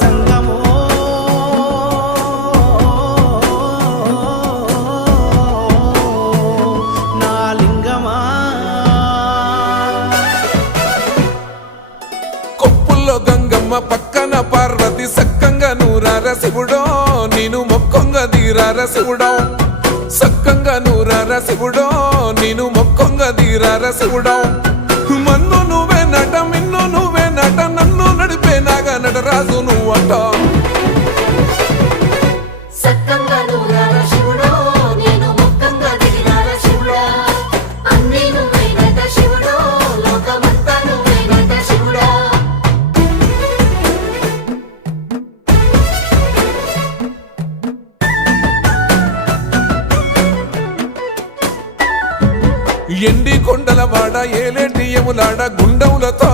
జంగమో నా లింగమా కొప్పుల్లో గంగమ్మ పక్కన పార్వతి సక్కంగా నూరార శివుడో నేను మొక్కంగా దీరార శివుడో సక్కంగా నూరార శివుడో నేను మొక్కంగా దీరార శివుడో మన్ను నువ్వే నట మిన్ను నువ్వే నట నన్ను నడిపే నాగా నటరాజు నువ్వట సక్కంగా నూరార శివుడో నేను మొక్కంగా దిగినార శివుడా అన్నీ నువ్వేనట శివుడో లోకమంతా నువ్వేనట శివుడా ఎండి కొండల వాడ ఏలేటి యములాడ గుండములతో